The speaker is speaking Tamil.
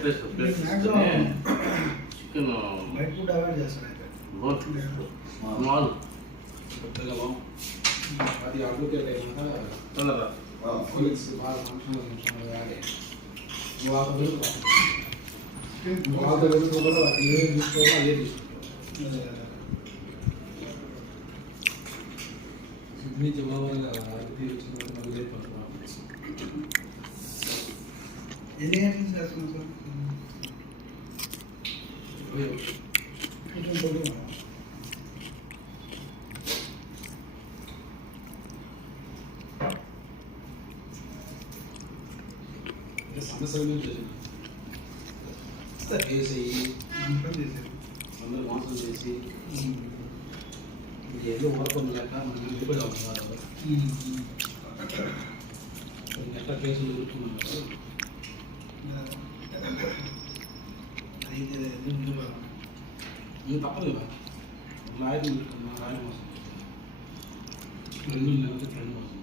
ప్లేస్ ప్లేస్ మ్యాక్సిమం చికెన్ బయట ఫుడ్ అవాయిడ్ చేస్తాను అయితే బోన్ స్మాల్ కొత్తగా అది అడ్వకేట్ అయినాక తొందరగా కొలీగ్స్ బాగా ఫంక్షన్ ఫంక్షన్ వేయాలి వాళ్ళ గురించి వాళ్ళ గురించి కూడా ఏం తీసుకోవాలో అదే తీసుకుంటాం సిడ్నీ జవాబుగా అది వచ్చిన మళ్ళీ చెప్పారు ఎన్ని గంటలు చేస్తున్నాం సార్ సమస్యలు చేసి అందరూ చేసి ఏదో ఓర్పం లేక మనం ఇంటిపడి అవుతున్నారు ఎట్లా இது இது தப்பு இல்லை லாயர் இருக்குமா லாயர் மாதம் ரெண்டு வந்து ரெண்டு மாதம்